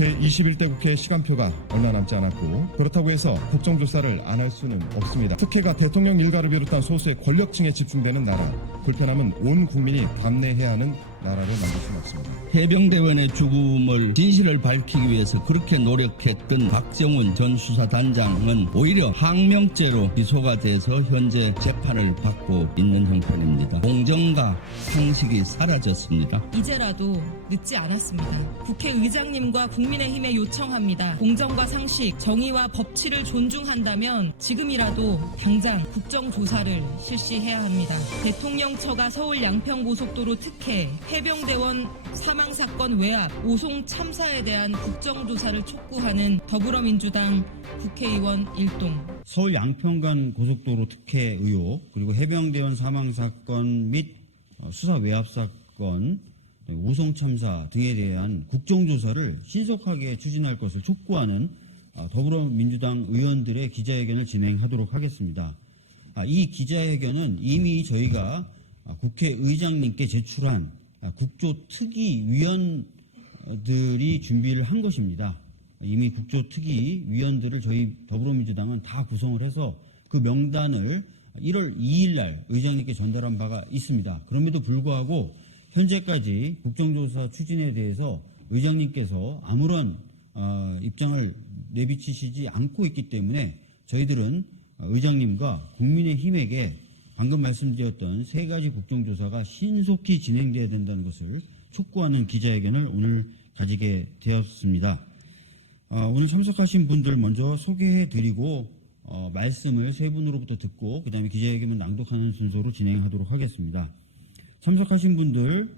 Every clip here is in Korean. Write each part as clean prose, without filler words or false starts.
제21대 국회 시간표가 얼마 남지 않았고 그렇다고 해서 국정조사를 안 할 수는 없습니다. 특혜가 대통령 일가를 비롯한 소수의 권력층에 집중되는 나라, 불편함은 온 국민이 감내해야 하는 나라를 만들 수는 없습니다. 해병대원의 죽음을 진실을 밝히기 위해서 그렇게 노력했던 박정훈 전 수사단장은 오히려 항명죄로 기소가 돼서 현재 재판을 받고 있는 형편입니다. 공정과 상식이 사라졌습니다. 이제라도 늦지 않았습니다. 국회의장님과 국민의힘에 요청합니다. 공정과 상식, 정의와 법치를 존중한다면 지금이라도 당장 국정조사를 실시해야 합니다. 대통령 처가 서울 양평고속도로 특혜, 해병대원 사망사건 외압, 오송 참사에 대한 국정조사를 촉구하는 더불어민주당 국회의원 일동. 서울 양평간 고속도로 특혜 의혹, 그리고 해병대원 사망사건 및 수사 외압 사건, 오송 참사 등에 대한 국정조사를 신속하게 추진할 것을 촉구하는 더불어민주당 의원들의 기자회견을 진행하도록 하겠습니다. 이 기자회견은 이미 저희가 국회의장님께 제출한 국조특위위원들이 준비를 한 것입니다. 이미 국조특위위원들을 저희 더불어민주당은 다 구성을 해서 그 명단을 1월 2일 날 의장님께 전달한 바가 있습니다. 그럼에도 불구하고 현재까지 국정조사 추진에 대해서 의장님께서 아무런 입장을 내비치시지 않고 있기 때문에 저희들은 의장님과 국민의힘에게 방금 말씀드렸던 세 가지 국정조사가 신속히 진행돼야 된다는 것을 촉구하는 기자회견을 오늘 가지게 되었습니다. 오늘 참석하신 분들 먼저 소개해드리고 말씀을 세 분으로부터 듣고 그 다음에 기자회견을 낭독하는 순서로 진행하도록 하겠습니다. 참석하신 분들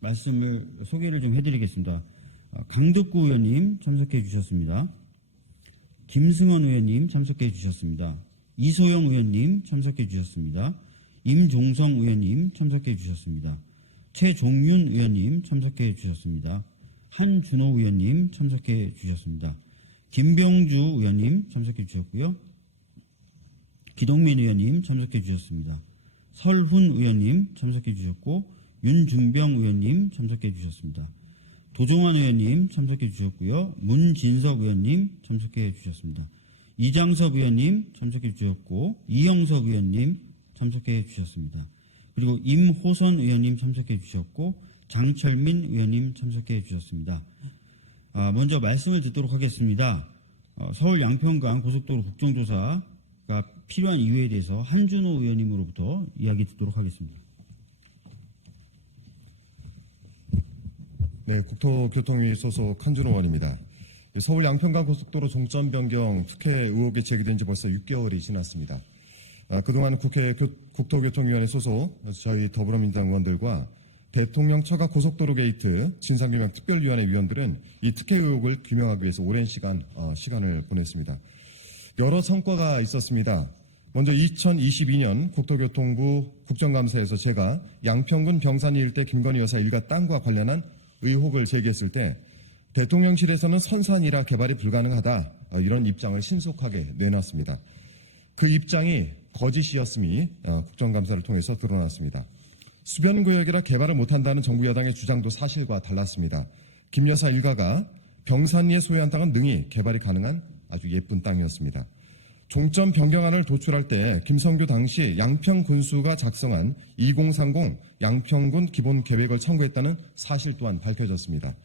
말씀을 소개를 좀 해드리겠습니다. 강덕구 의원님 참석해 주셨습니다. 김승원 의원님 참석해 주셨습니다. 이소영 의원님 참석해 주셨습니다. 임종성 의원님 참석해 주셨습니다. 최종윤 의원님 참석해 주셨습니다. 한준호 의원님 참석해 주셨습니다. 김병주 의원님 참석해 주셨고요. 기동민 의원님 참석해 주셨습니다. 설훈 의원님 참석해 주셨고 윤준병 의원님 참석해 주셨습니다. 도종환 의원님 참석해 주셨고요. 문진석 의원님 참석해 주셨습니다. 이장섭 의원님 참석해 주셨고 이영석 의원님 참석해 주셨습니다. 그리고 임호선 의원님 참석해 주셨고 장철민 의원님 참석해 주셨습니다. 먼저 말씀을 듣도록 하겠습니다. 서울 양평간 고속도로 국정조사가 필요한 이유에 대해서 한준호 의원님으로부터 이야기 듣도록 하겠습니다. 네, 국토교통위 소속 한준호 의원입니다. 서울 양평간 고속도로 종점 변경 특혜 의혹이 제기된 지 벌써 6개월이 지났습니다. 그동안 국회 국토교통위원회 소속 저희 더불어민주당 의원들과 대통령 처가 고속도로 게이트 진상규명 특별위원회 위원들은 이 특혜 의혹을 규명하기 위해서 오랜 시간을 보냈습니다. 여러 성과가 있었습니다. 먼저 2022년 국토교통부 국정감사에서 제가 양평군 병산리 일대 김건희 여사 일가 땅과 관련한 의혹을 제기했을 때 대통령실에서는 선산이라 개발이 불가능하다 이런 입장을 신속하게 내놨습니다. 그 입장이 거짓이었음이 국정감사를 통해서 드러났습니다. 수변구역이라 개발을 못한다는 정부 여당의 주장도 사실과 달랐습니다. 김 여사 일가가 병산리에 소유한 땅은 능히 개발이 가능한 아주 예쁜 땅이었습니다. 종점 변경안을 도출할 때 김성규 당시 양평군수가 작성한 2030 양평군 기본계획을 참고했다는 사실 또한 밝혀졌습니다.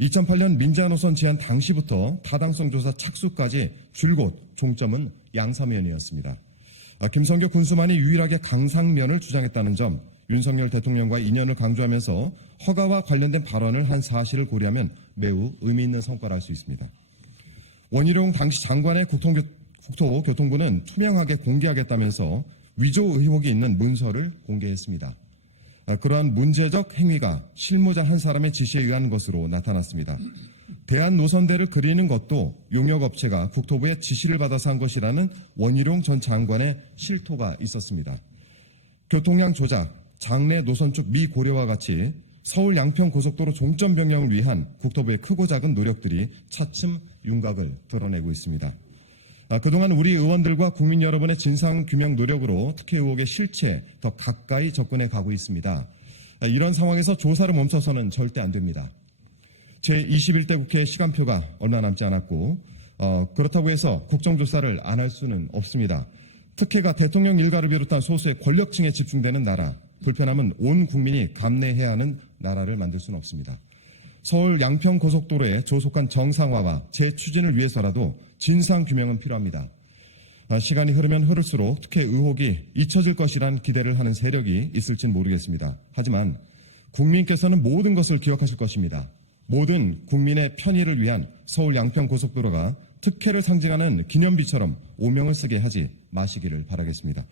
2008년 민자노선 제안 당시부터 타당성 조사 착수까지 줄곧 종점은 양사면이었습니다. 김성규 군수만이 유일하게 강상면을 주장했다는 점, 윤석열 대통령과 인연을 강조하면서 허가와 관련된 발언을 한 사실을 고려하면 매우 의미 있는 성과를 할 수 있습니다. 원희룡 당시 장관의 국토교통부는 투명하게 공개하겠다면서 위조 의혹이 있는 문서를 공개했습니다. 그러한 문제적 행위가 실무자 한 사람의 지시에 의한 것으로 나타났습니다. 대한노선대를 그리는 것도 용역업체가 국토부의 지시를 받아서 한 것이라는 원희룡 전 장관의 실토가 있었습니다. 교통량 조작, 장래 노선축 미고려와 같이 서울 양평 고속도로 종점 변경을 위한 국토부의 크고 작은 노력들이 차츰 윤곽을 드러내고 있습니다. 그동안 우리 의원들과 국민 여러분의 진상규명 노력으로 특혜 의혹의 실체 더 가까이 접근해 가고 있습니다. 이런 상황에서 조사를 멈춰서는 절대 안 됩니다. 제21대 국회 시간표가 얼마 남지 않았고 그렇다고 해서 국정조사를 안 할 수는 없습니다. 특혜가 대통령 일가를 비롯한 소수의 권력층에 집중되는 나라, 불편함은 온 국민이 감내해야 하는 나라를 만들 수는 없습니다. 서울 양평고속도로의 조속한 정상화와 재추진을 위해서라도 진상규명은 필요합니다. 시간이 흐르면 흐를수록 특혜 의혹이 잊혀질 것이란 기대를 하는 세력이 있을진 모르겠습니다. 하지만 국민께서는 모든 것을 기억하실 것입니다. 모든 국민의 편의를 위한 서울 양평고속도로가 특혜를 상징하는 기념비처럼 오명을 쓰게 하지 마시기를 바라겠습니다.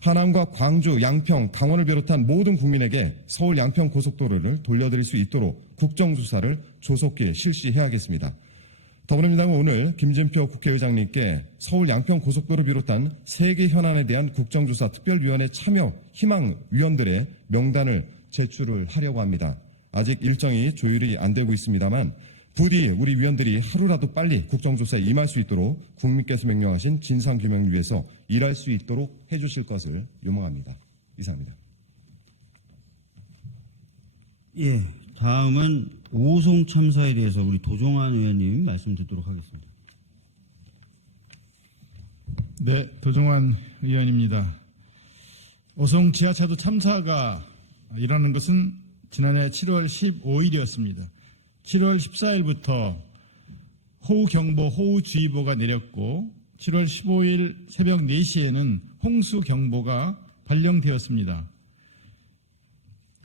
하남과 광주, 양평, 강원을 비롯한 모든 국민에게 서울 양평고속도로를 돌려드릴 수 있도록 국정조사를 조속히 실시해야겠습니다. 더불어민주당은 오늘 김진표 국회의장님께 서울 양평고속도로 비롯한 3개 현안에 대한 국정조사 특별위원회 참여 희망위원들의 명단을 제출을 하려고 합니다. 아직 일정이 조율이 안 되고 있습니다만 부디 우리 위원들이 하루라도 빨리 국정조사에 임할 수 있도록 국민께서 명령하신 진상규명을 위해서 일할 수 있도록 해주실 것을 요망합니다. 이상입니다. 예, 다음은 오송 참사에 대해서 우리 도종환 의원님 말씀 듣도록 하겠습니다. 네, 도종환 의원입니다. 오송 지하차도 참사가 일어난 것은 지난해 7월 15일이었습니다. 7월 14일부터 호우경보, 호우주의보가 내렸고 7월 15일 새벽 4시에는 홍수경보가 발령되었습니다.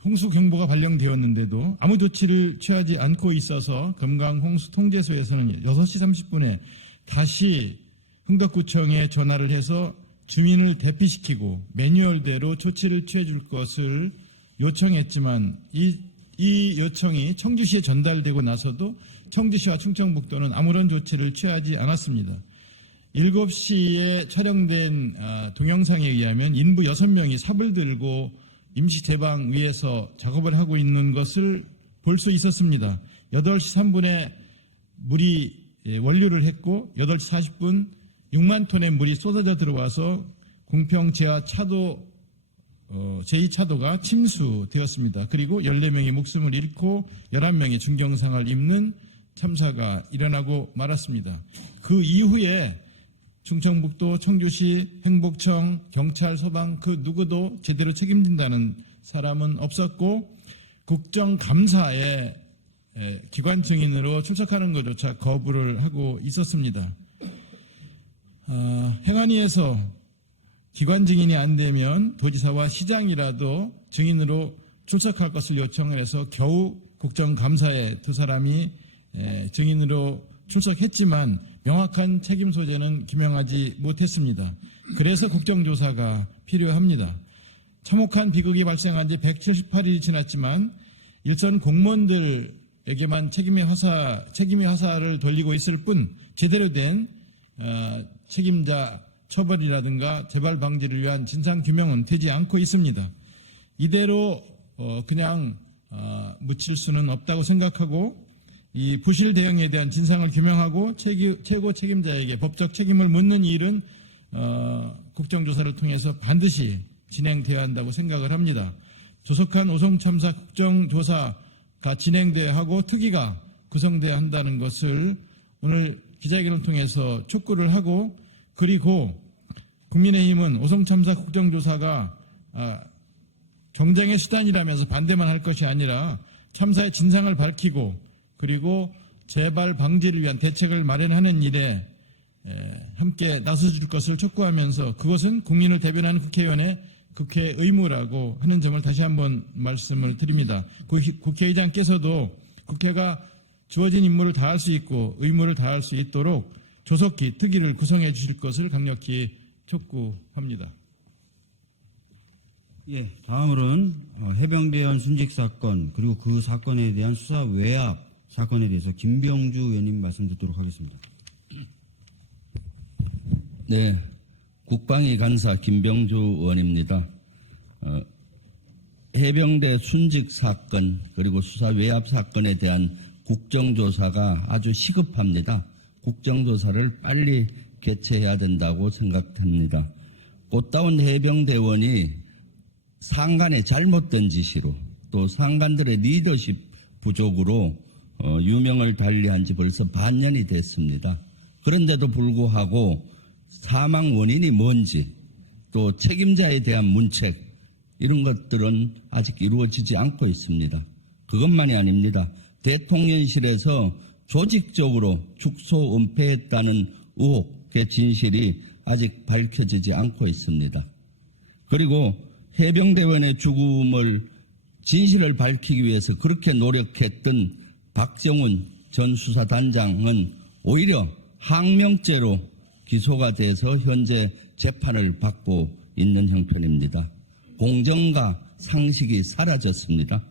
홍수경보가 발령되었는데도 아무 조치를 취하지 않고 있어서 금강홍수통제소에서는 6시 30분에 다시 흥덕구청에 전화를 해서 주민을 대피시키고 매뉴얼대로 조치를 취해줄 것을 요청했지만 이 요청이 청주시에 전달되고 나서도 청주시와 충청북도는 아무런 조치를 취하지 않았습니다. 7시에 촬영된 동영상에 의하면 인부 6명이 삽을 들고 임시 제방 위에서 작업을 하고 있는 것을 볼 수 있었습니다. 8시 3분에 물이 원류를 했고 8시 40분 6만 톤의 물이 쏟아져 들어와서 공평 지하 차도 제2차도가 침수되었습니다. 그리고 14명이 목숨을 잃고 11명이 중경상을 입는 참사가 일어나고 말았습니다. 그 이후에 충청북도, 청주시, 행복청, 경찰, 소방 그 누구도 제대로 책임진다는 사람은 없었고 국정감사에 기관 증인으로 출석하는 것조차 거부를 하고 있었습니다. 행안위에서 기관 증인이 안 되면 도지사와 시장이라도 증인으로 출석할 것을 요청을 해서 겨우 국정감사에 두 사람이 증인으로 출석했지만 명확한 책임 소재는 규명하지 못했습니다. 그래서 국정조사가 필요합니다. 참혹한 비극이 발생한 지 178일이 지났지만 일선 공무원들에게만 책임의 화살을 돌리고 있을 뿐 제대로 된 책임자 처벌이라든가 재발 방지를 위한 진상규명은 되지 않고 있습니다. 이대로 그냥 묻힐 수는 없다고 생각하고 이 부실 대응에 대한 진상을 규명하고 최고 책임자에게 법적 책임을 묻는 일은 국정조사를 통해서 반드시 진행되어야 한다고 생각을 합니다. 조속한 오송 참사 국정조사가 진행되어야 하고 특위가 구성되어야 한다는 것을 오늘 기자회견을 통해서 촉구를 하고 그리고 국민의힘은 오송 참사 국정조사가 경쟁의 수단이라면서 반대만 할 것이 아니라 참사의 진상을 밝히고 그리고 재발 방지를 위한 대책을 마련하는 일에 함께 나서줄 것을 촉구하면서 그것은 국민을 대변하는 국회의원의 국회 의무라고 하는 점을 다시 한번 말씀을 드립니다. 국회의장께서도 국회가 주어진 임무를 다할 수 있고 의무를 다할 수 있도록 조속히 특위를 구성해 주실 것을 강력히 촉구합니다. 예, 다음으로는 해병대원 순직 사건 그리고 그 사건에 대한 수사 외압 사건에 대해서 김병주 의원님 말씀 듣도록 하겠습니다. 네, 국방위 간사 김병주 의원입니다. 해병대 순직 사건 그리고 수사 외압 사건에 대한 국정조사가 아주 시급합니다. 국정조사를 빨리 개최해야 된다고 생각합니다. 꽃다운 해병대원이 상관의 잘못된 지시로 또 상관들의 리더십 부족으로 유명을 달리한 지 벌써 반년이 됐습니다. 그런데도 불구하고 사망 원인이 뭔지 또 책임자에 대한 문책 이런 것들은 아직 이루어지지 않고 있습니다. 그것만이 아닙니다. 대통령실에서 조직적으로 축소 은폐했다는 의혹의 진실이 아직 밝혀지지 않고 있습니다. 그리고 해병대원의 죽음을 진실을 밝히기 위해서 그렇게 노력했던 박정훈 전 수사단장은 오히려 항명죄로 기소가 돼서 현재 재판을 받고 있는 형편입니다. 공정과 상식이 사라졌습니다.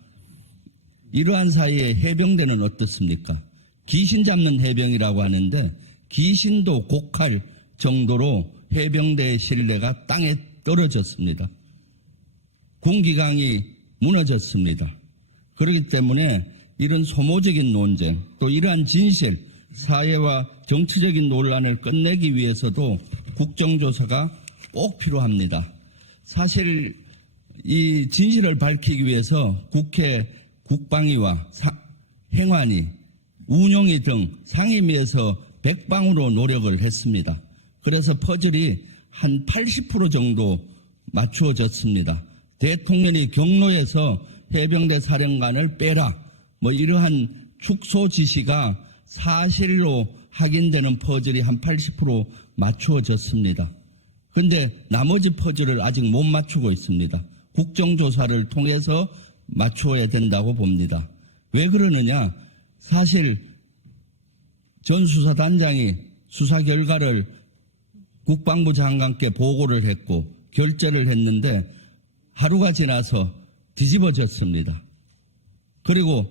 이러한 사이에 해병대는 어떻습니까? 귀신 잡는 해병이라고 하는데 귀신도 곡할 정도로 해병대의 신뢰가 땅에 떨어졌습니다. 군기강이 무너졌습니다. 그렇기 때문에 이런 소모적인 논쟁 또 이러한 진실 사회와 정치적인 논란을 끝내기 위해서도 국정조사가 꼭 필요합니다. 사실 이 진실을 밝히기 위해서 국회 국방위와 행안위, 운용위 등 상임위에서 백방으로 노력을 했습니다. 그래서 퍼즐이 한 80% 정도 맞추어졌습니다. 대통령이 경로에서 해병대 사령관을 빼라 이러한 축소 지시가 사실로 확인되는 퍼즐이 한 80% 맞추어졌습니다. 그런데 나머지 퍼즐을 아직 못 맞추고 있습니다. 국정조사를 통해서 맞추어야 된다고 봅니다. 왜 그러느냐? 사실 전 수사단장이 수사 결과를 국방부 장관께 보고를 했고 결재를 했는데 하루가 지나서 뒤집어졌습니다. 그리고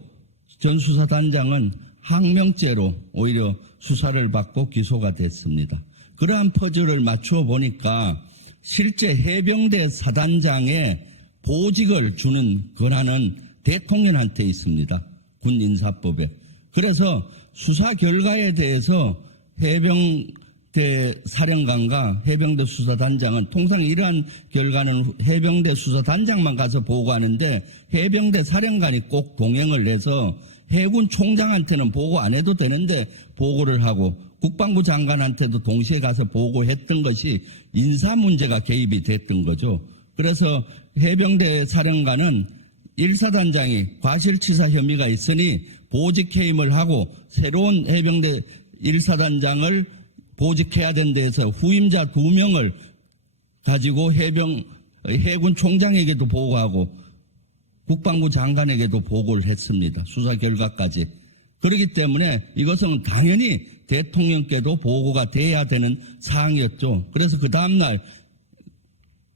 전 수사단장은 항명죄로 오히려 수사를 받고 기소가 됐습니다. 그러한 퍼즐을 맞추어 보니까 실제 해병대 사단장의 보직을 주는 권한은 대통령한테 있습니다. 군인사법에. 그래서 수사 결과에 대해서 해병대 사령관과 해병대 수사단장은 통상 이러한 결과는 해병대 수사단장만 가서 보고하는데 해병대 사령관이 꼭 동행을 해서 해군 총장한테는 보고 안 해도 되는데 보고를 하고 국방부 장관한테도 동시에 가서 보고했던 것이 인사 문제가 개입이 됐던 거죠. 그래서 해병대 사령관은 1사단장이 과실치사 혐의가 있으니 보직 해임을 하고 새로운 해병대 1사단장을 보직해야 된다 해서 후임자 2명을 가지고 해군 총장에게도 보고하고 국방부 장관에게도 보고를 했습니다. 수사 결과까지. 그렇기 때문에 이것은 당연히 대통령께도 보고가 돼야 되는 사항이었죠. 그래서 그 다음날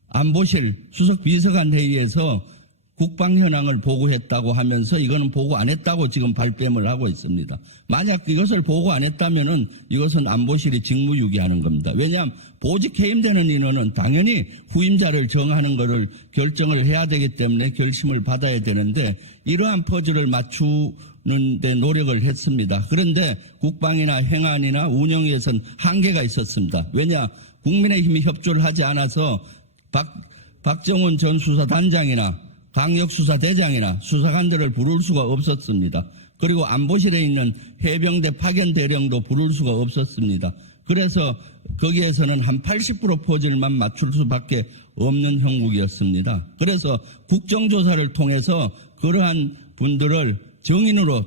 안보실 수석비서관 회의에서 국방 현황을 보고했다고 하면서 이거는 보고 안 했다고 지금 발뺌을 하고 있습니다. 만약 이것을 보고 안 했다면은 이것은 안보실이 직무유기하는 겁니다. 왜냐하면 보직 해임되는 인원은 당연히 후임자를 정하는 것을 결정을 해야 되기 때문에 결심을 받아야 되는데 이러한 퍼즐을 맞추는 데 노력을 했습니다. 그런데 국방이나 행안이나 운영위에서는 한계가 있었습니다. 왜냐? 국민의힘이 협조를 하지 않아서 박정훈 전 수사단장이나 강력수사대장이나 수사관들을 부를 수가 없었습니다. 그리고 안보실에 있는 해병대 파견대령도 부를 수가 없었습니다. 그래서 거기에서는 한 80% 퍼즐만 맞출 수밖에 없는 형국이었습니다. 그래서 국정조사를 통해서 그러한 분들을 정인으로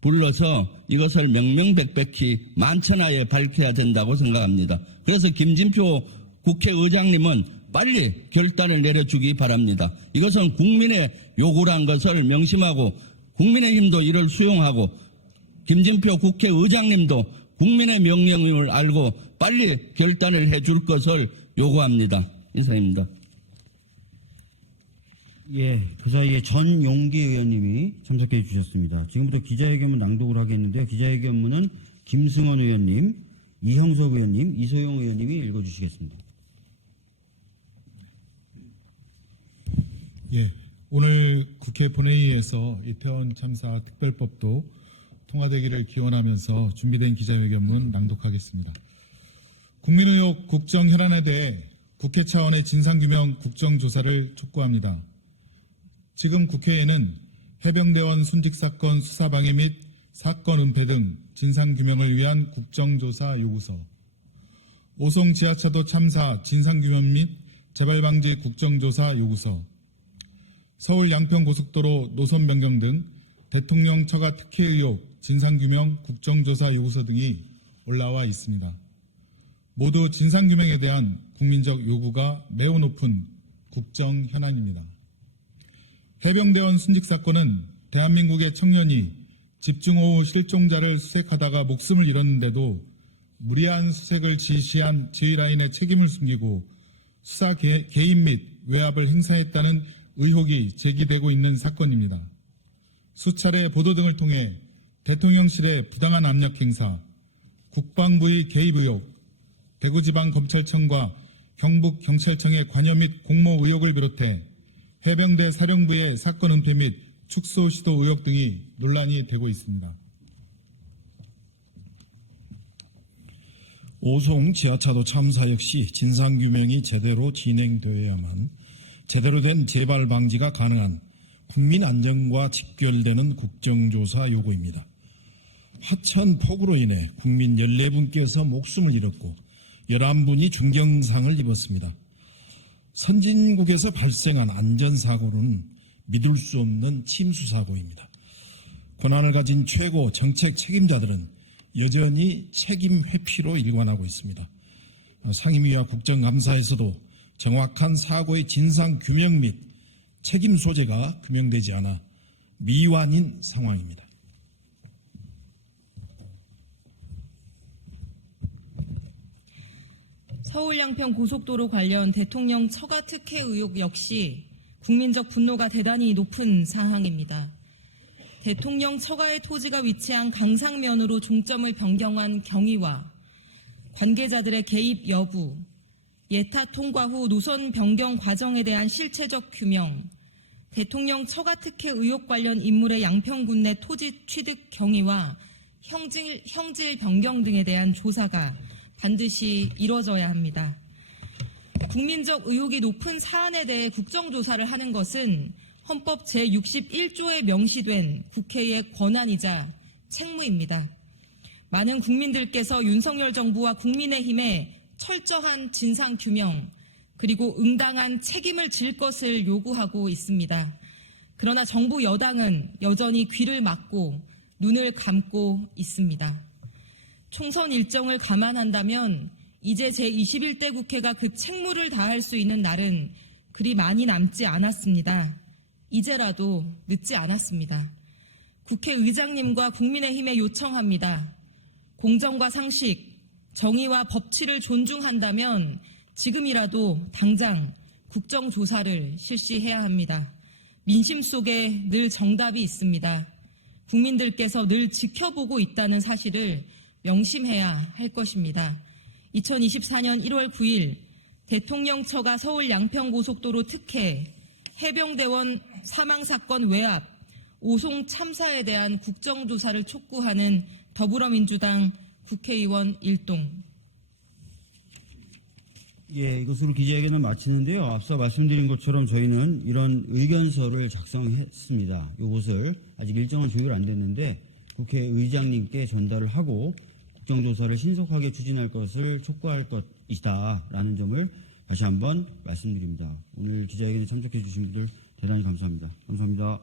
불러서 이것을 명명백백히 만천하에 밝혀야 된다고 생각합니다. 그래서 김진표 국회의장님은 빨리 결단을 내려주기 바랍니다. 이것은 국민의 요구란 것을 명심하고 국민의힘도 이를 수용하고 김진표 국회의장님도 국민의 명령을 알고 빨리 결단을 해줄 것을 요구합니다. 이상입니다. 예, 그 사이에 전용기 의원님이 참석해 주셨습니다. 지금부터 기자회견문 낭독을 하겠는데요. 기자회견문은 김승원 의원님, 이형석 의원님, 이소영 의원님이 읽어주시겠습니다. 예, 오늘 국회 본회의에서 이태원 참사 특별법도 통과되기를 기원하면서 준비된 기자회견문 낭독하겠습니다. 국민의혹 국정 혈안에 대해 국회 차원의 진상규명 국정조사를 촉구합니다. 지금 국회에는 해병대원 순직사건 수사방해 및 사건 은폐 등 진상규명을 위한 국정조사 요구서, 오송 지하차도 참사 진상규명 및 재발방지 국정조사 요구서, 서울 양평고속도로 노선 변경 등 대통령 처가 특혜 의혹 진상규명 국정조사 요구서 등이 올라와 있습니다. 모두 진상규명에 대한 국민적 요구가 매우 높은 국정 현안입니다. 해병대원 순직 사건은 대한민국의 청년이 집중호우 실종자를 수색하다가 목숨을 잃었는데도 무리한 수색을 지시한 지휘라인의 책임을 숨기고 수사 개입 및 외압을 행사했다는 의혹이 제기되고 있는 사건입니다. 수차례 보도 등을 통해 대통령실의 부당한 압력 행사, 국방부의 개입 의혹, 대구지방검찰청과 경북경찰청의 관여 및 공모 의혹을 비롯해 해병대 사령부의 사건 은폐 및 축소 시도 의혹 등이 논란이 되고 있습니다. 오송 지하차도 참사 역시 진상규명이 제대로 진행되어야만 제대로 된 재발 방지가 가능한 국민 안전과 직결되는 국정조사 요구입니다. 화천 폭우로 인해 국민 14분께서 목숨을 잃었고 11분이 중경상을 입었습니다. 선진국에서 발생한 안전사고는 믿을 수 없는 침수사고입니다. 권한을 가진 최고 정책 책임자들은 여전히 책임 회피로 일관하고 있습니다. 상임위와 국정감사에서도 정확한 사고의 진상규명 및 책임 소재가 규명되지 않아 미완인 상황입니다. 서울 양평 고속도로 관련 대통령 처가 특혜 의혹 역시 국민적 분노가 대단히 높은 사항입니다. 대통령 처가의 토지가 위치한 강상면으로 종점을 변경한 경위와 관계자들의 개입 여부, 예타 통과 후 노선 변경 과정에 대한 실체적 규명, 대통령 처가 특혜 의혹 관련 인물의 양평군 내 토지 취득 경위와 형질 변경 등에 대한 조사가 반드시 이뤄져야 합니다. 국민적 의혹이 높은 사안에 대해 국정조사를 하는 것은 헌법 제61조에 명시된 국회의 권한이자 책무입니다. 많은 국민들께서 윤석열 정부와 국민의힘에 철저한 진상규명 그리고 응당한 책임을 질 것을 요구하고 있습니다. 그러나 정부 여당은 여전히 귀를 막고 눈을 감고 있습니다. 총선 일정을 감안한다면 이제 제21대 국회가 그 책무를 다할 수 있는 날은 그리 많이 남지 않았습니다. 이제라도 늦지 않았습니다. 국회의장님과 국민의힘에 요청합니다. 공정과 상식, 정의와 법치를 존중한다면 지금이라도 당장 국정조사를 실시해야 합니다. 민심 속에 늘 정답이 있습니다. 국민들께서 늘 지켜보고 있다는 사실을 명심해야 할 것입니다. 2024년 1월 9일 대통령 처가 서울 양평고속도로 특혜, 해병대원 사망사건 외압, 오송 참사에 대한 국정조사를 촉구하는 더불어민주당 국회의원 일동. 예, 이것으로 기자회견을 마치는데요. 앞서 말씀드린 것처럼 저희는 이런 의견서를 작성했습니다. 이것을 아직 일정은 조율 안 됐는데 국회의장님께 전달을 하고 국정조사를 신속하게 추진할 것을 촉구할 것이다라는 점을 다시 한번 말씀드립니다. 오늘 기자회견에 참석해 주신 분들 대단히 감사합니다. 감사합니다.